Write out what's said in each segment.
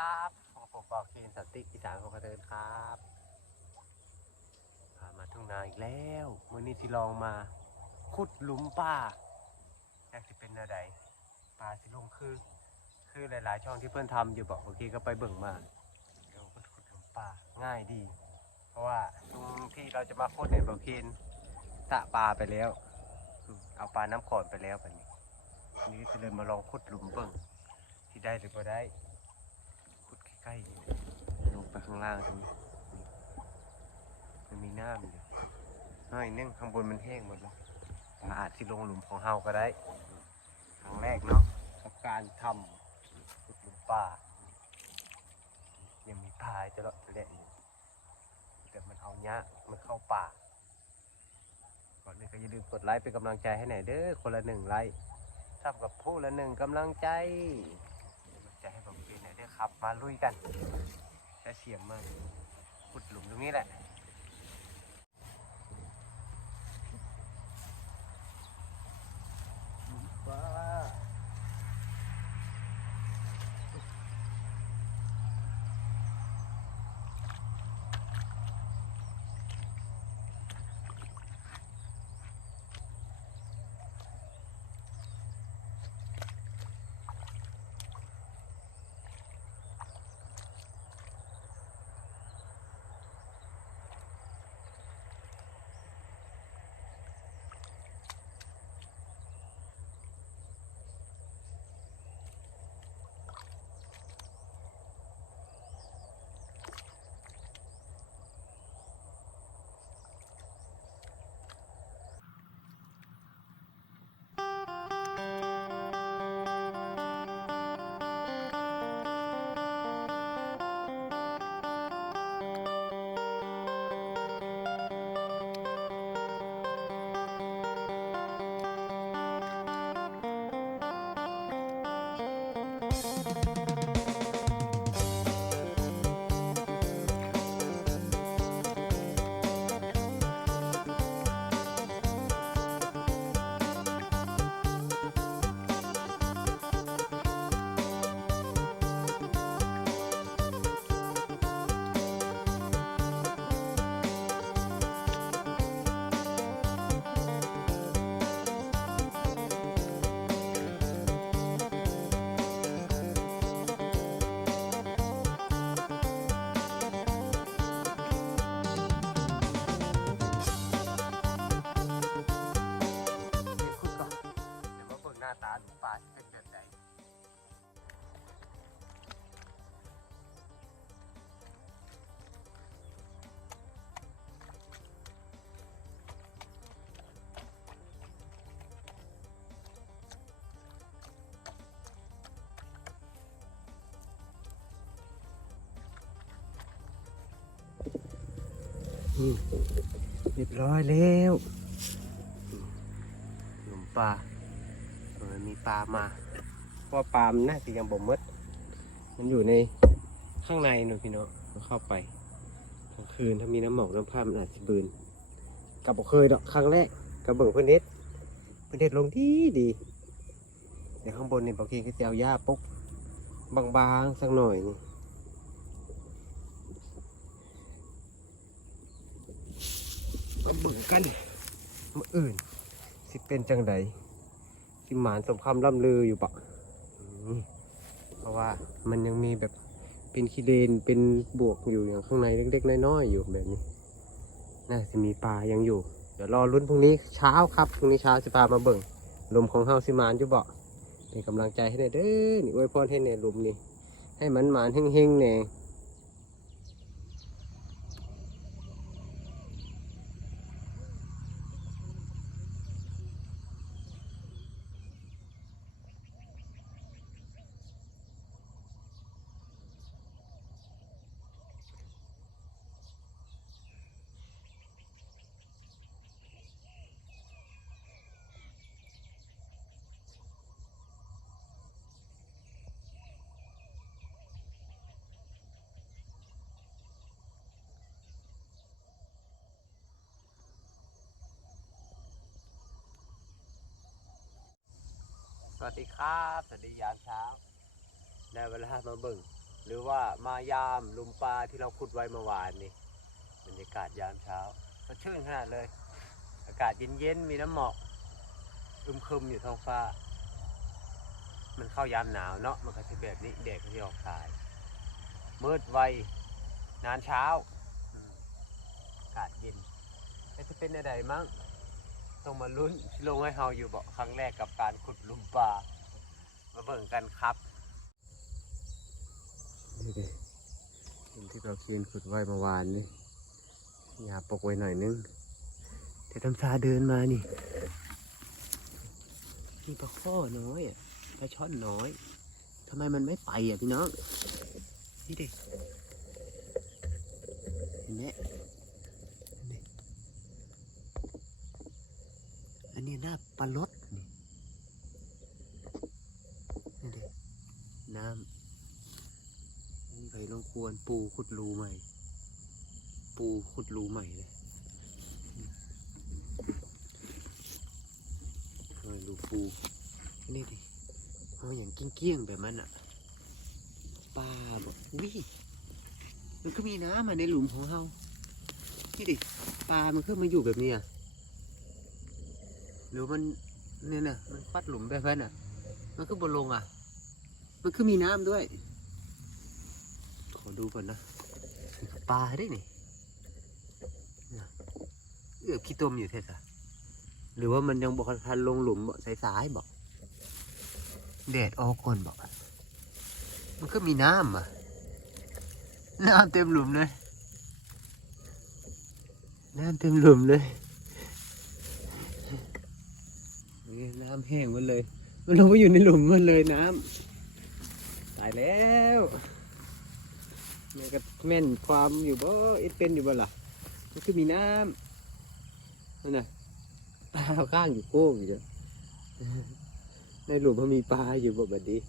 ครับผมผมบอกเคนสติอีสานของกระเดินครับพามาทุ่งนาอีกแล้ววันนี้ที่ลองมาขุดหลุมป่าอยากจะเป็นอะไรป่าสิลงคือ คือหลาย ๆ ช่องที่เพื่อนทำอยู่บอกโอเคก็ไปเบิ่งมาเดี๋ยวขุดหลุมป่าง่ายดี เพราะว่าตรงที่เราจะมาขุดเนี่ยบอกเคนสระปลาไปแล้วอืมเอาปลาน้ำขอนไปแล้วแบบนี้อันนี้จะเลยมาลองขุดหลุมเบิ่งที่ได้หรือบ่ได้ ใกล้ๆลงไปข้างล่างตรงนี้มันมีน้ำอยู่น้อยนึงข้างบนมันแห้งหมดแล้วปลาอาจที่ลงหลุมของเฮาก็ได้ครั้งแรกเนาะกับการทำขุดหลุมป่า ยังมีพายจะเลาะจะแหละอยู่แต่มันเอายากมันเข้าป่าก่อนอื่นก็อย่าลืมกดไลค์เป็นกำลังใจให้หน่อยเด้อคนละหนึ่งไลค์ทำกับผู้ละหนึ่งกำลังใจ ครับมาลุยกันใช้เสียมมาขุดหลุมตรงนี้แหละหลุมปลา เรียบร้อยแล้วหลุมปลาเออมีปลามาเพราะว่าปลามันน่าจะยังบ่มมด มันอยู่ในข้างในหนูพี่เนาะเราเข้าไปกลางคืนถ้ามีน้ำหมอกน้ำผ้ามันอาจจะบืนกับบ่เคยดอกครั้งแรกกับเบิ่งเพื่อนเน็ตเพื่อนเน็ตลงที่ดีเดี๋ยวข้างบนนี่บอกเคนก็จะเอาหญ้าปุ๊บบางๆสักหน่อยนี่ มาเบิ่งกันมาอื่น สิเป็นจังใดสิหมานสมคำล่ำลืออยู่ปะเพราะว่ามันยังมีแบบเป็นคีเลนเป็นบวกอยู่อย่างข้างในเล็กๆน้อยๆอยู่แบบนี้ น่าจะมีปลายังอยู่ เดี๋ยวรอรุ่นพรุ่งนี้เช้าครับพรุ่งนี้เช้าจะพามาเบิ่งลมของเฮาสิมานอยู่บ่เป็นกำลังใจให้หน่อยเด้อนี่อวยพรให้ในลมนี่ให้มันหมานเฮงๆแหน่ สวัสดีครับ สวัสดียามเช้าได้เวลามาเบิ่ง หรือว่ามายามลุมปลาที่เราขุดไว้เมื่อวานนี่บรรยากาศยามเช้าสดชื่นขนาดเลย อากาศเย็นๆมีน้ำหมอกอึมครึมอยู่ท้องฟ้า มันเข้ายามหนาวเนาะมันก็จะแบบนี้แดดก็จะออกสาย มืดไวนานเช้าอากาศเย็นแล้วจะเป็นอะไรมั้ง ต้องมาลุ้นลงให้เฮาอยู่เบาครั้งแรกกับการขุดหลุมปลามาเบิ่งกันครับนี่ดิดินที่เราคืนขุดไว้เมื่อวานนี่อย่าปกไว้หน่อยนึงแต่ทำซาเดินมานี่มีปลาข้อน้อยอะปลาช่อนน้อยทำไมมันไม่ไปอะพี่น้องนี่ดิเห็นไหมเห็นไหม อันนี้หน้าปลาลดนี่นี่ดิน้ำนี่ไปลงควรปูขุดรูใหม่ ปูขุดรูใหม่เลยเออรูปูนี่ดิเอาอย่างเกี้ยงๆแบบนั้นอะปลาบอกวิมันก็มีน้ำอะในหลุมของเรานี่ดิปลามันขึ้นมาอยู่แบบนี้อะ หรือมันเนี่ยนะมันปัดหลุมแบบนั้นอะ มันก็บนลงอะ มันก็มีน้ำด้วย ขอดูก่อนนะปลาได้นี่เนี่เออขี้ต้มอยู่เท่ะหรือว่ามันยังบอกทันลงหลุมบ่สายๆบอกแดดออกก่อนบอกอมันก็มีน้ำอะน้ำเต็มหลุมเลยน้ำเต็มหลุมเลย น้ำแห้งหมันเลย มันลงไปอยู่ในหลุมมันเลยน้ำตายแล้วแม่ก็แม่นความอยู่บ่เอ็ดเป็นอยู่บ่ล่ะมันคือมีน้ำนั่นน่ะปลาข้างอยู่โก้งอยู่จ้ะในหลุมมันมีปลาอยู่บ่บัดนี้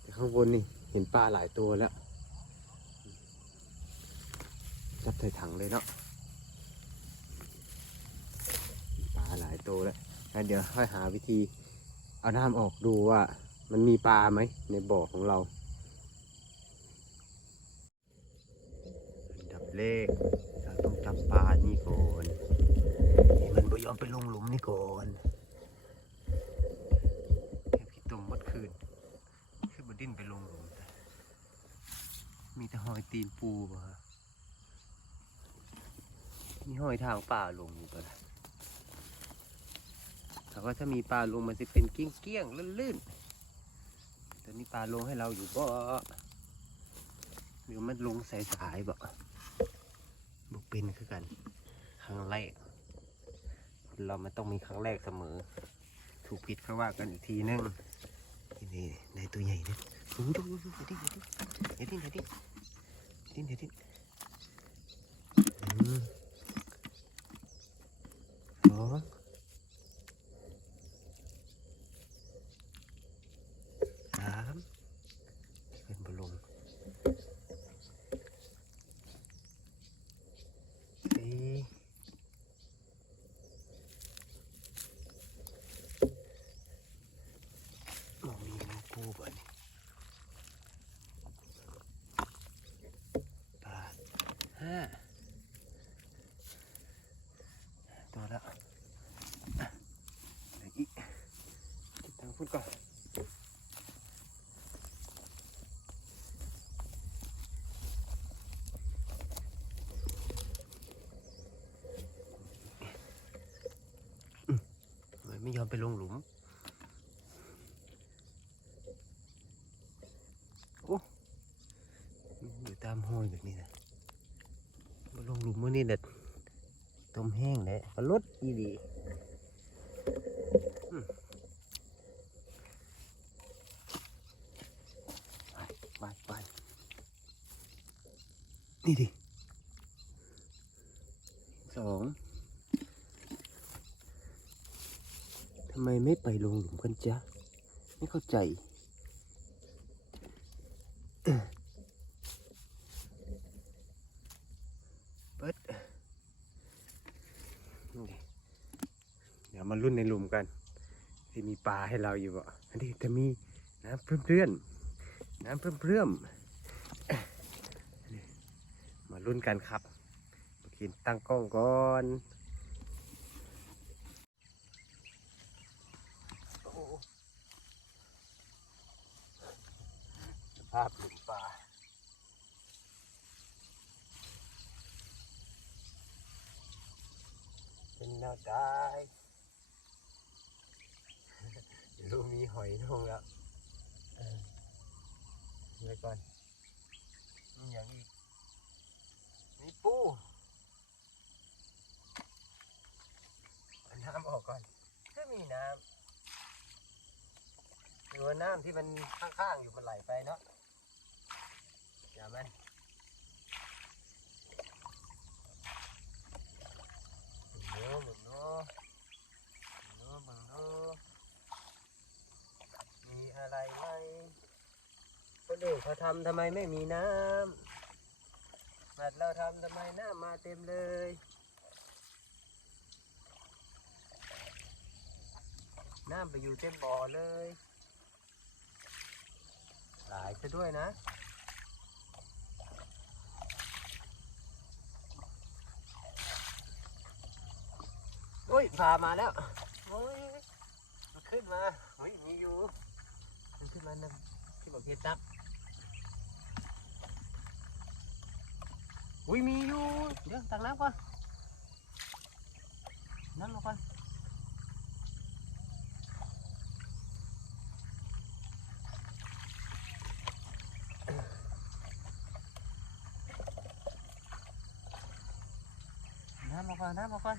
แต่ข้างบนนี่เห็นปลาหลายตัวแล้วจับใส่ถังเลยเนาะปลา หลายตัวแล้วงั้นเดี๋ยวค่อยหาวิธีเอาน้ำออกดูว่า มันมีปลาไหมในบ่อของเราอันดับเลขเราต้องจับปลานี่ก่อนนี่มันไม่ยอมไปลงหลุมนี่ก่อนเก็บขี้ตุ่มหมดคืนคือบดิ้นไปลงหลุมมีแต่หอยตีนปูบ่ะมีหอยทางป่าลงอยู่ปะล่ะ แต่ว่าถ้ามีปลาลงมันจะเป็นเกี้ยงเกี้ยงลื่นๆแต่มีปลาลงให้เราอยู่บ่หรือมันลงสายสายบ่บ่เป็นคือกันครั้งแรก เรามันต้องมีครั้งแรกเสมอ ถูกผิดก็ว่ากันอีกทีนึงนี่ในตัวใหญ่เนี่ยดูดูดูดูเดี๋ยวดิเดี๋ยวดิเดี๋ยวดิเดี๋ยวดิเดี๋ยวดิอืมสองสามเป็นบอลลงสี่มองมีงูปูบ่นี่ปลาห้าตัวละอะเหลืออีกจิบทางพุทธ ก่อนไม่ยอมไปลงหลุม อยู่ตามห้อยแบบนี้นะมาลงหลุมมื่อนี้เด็ดต้มแห้งเลยปลาลดอีดีอืมไปไปไป นี่ดิสองทำไมไม่ไปลงหลุมกันจ๊ะ ไม่เข้าใจ เปิดนี่ดิเดี๋ยวมารุ่นในหลุมกันที่มีปลาให้เราอยู่บ่อันนี้จะมีน้ำเพื่อมเพื่อนๆน้ำเพื่อมเพื่อมๆ มาลุ้นกันครับมากินตั้งกล้องก่อนโอ้สภาพหลุมป่าเป็นแนวได้เดี๋ยวมีหอยนงแล้วเออไว้ก่อนมีอย่างอีก มีปูเอาน้ำออกก่อนก็มีน้ำหรือว่าน้ำที่มันข้างๆอยู่มันไหลไปเนาะอย่ามันเนื้อหมึงเนาะเนื้อหมึงเนาะมีอะไรไหมคนอื่นเขาทำทำไมไม่มีน้ำ บัดเราทำทำไมน้ำมาเต็มเลยน้ำไปอยู่เต็มบ่อเลย หลายซะด้วยนะโอ้ยพามาแล้วโอ้ยมันขึ้นมาเฮ้ยมีอยู่มันขึ้นมาหนึ่งที่บอกเพชรตัก อุ้ยมีอยู่เดี๋ยวตักน้ำก่อนน้ำลงก่อนน้ำมาก่อนน้ำมาก่อน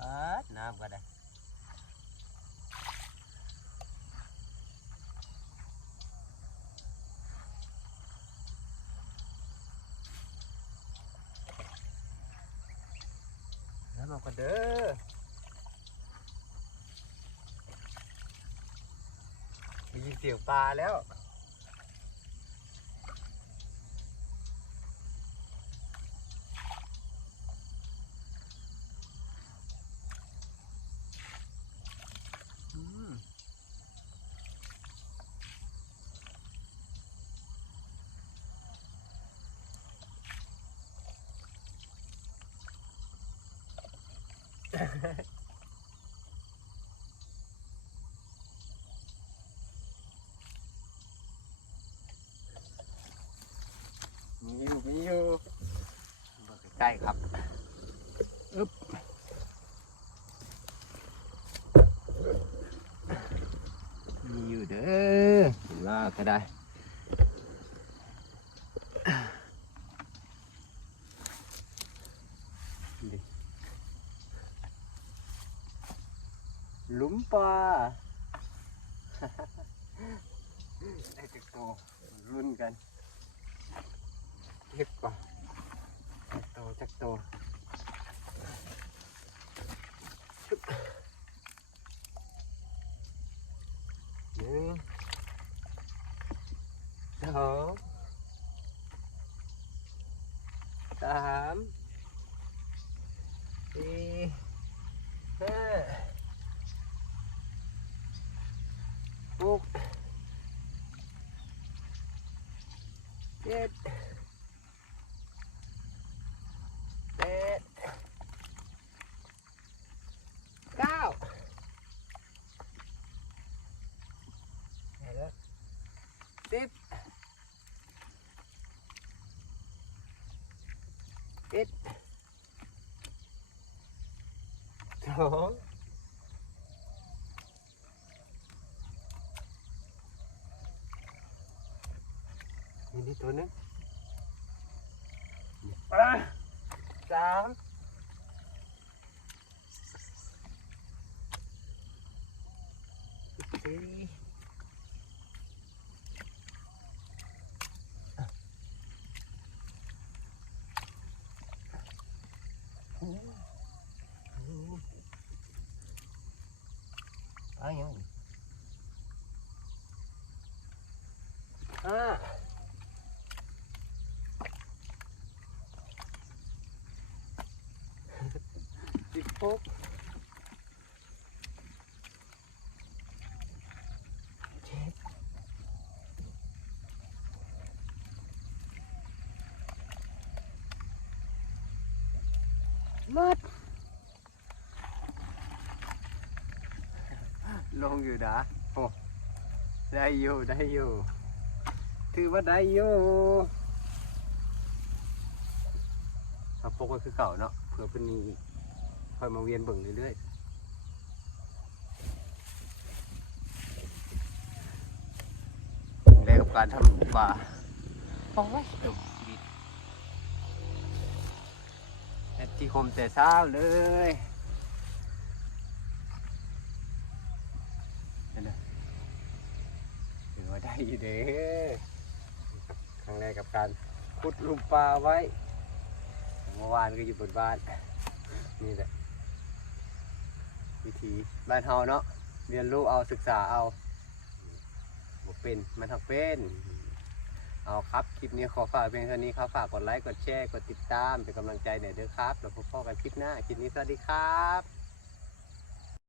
อ่าน้ำก็ได้น้ำ เอกกันเด้อได้ยินเสียงปลาแล้ว อืม มีอยู่มีอยู่เบิกใกล้ครับอึ๊บมีอยู่เด้อเห็นว่าก็ได้ หลุมปลาได้จักโตรุ่นกันเก็บก่อนจักโตจักโตหนึ่งสองสามสี่ห้าหกเจ็ด แปดเก้าไหนแล้วสิบเอ็ด สองมีนี่ตัวห nói nhớ gì à. Mất. ลงอยู่นะโอ้ได้อยู่ได้อยู่ ถือว่าได้อยู่เอาปกไว้คือเก่าเนาะเผื่อเป็นมีอีกค่อยมาเวียนเบิ่งเรื่อยๆแล้วกับการทำหมูป่าโอ้ยจบชีวิตแอดที่คมแต่เช้าเลยเห็นไหมถื อว่าได้อยู่เด้อครั้งแรกกับการขุดลุมปลาไว้เมื่อวานก็อยู่บนบ้าน นี่แหละวิธีบ้านเฮาเนาะเรียนรู้เอาศึกษาเอาบ่เป็นมันทักเป็นเอาครับคลิปนี้ขอฝากเพียงเท่านี้ครับฝากกดไลค์กดแชร์กดติดตามเป็นกำลังใจหน่อยเด้อครับแล้วพบกันคลิปหน้าคลิปนี้สวัสดีครับ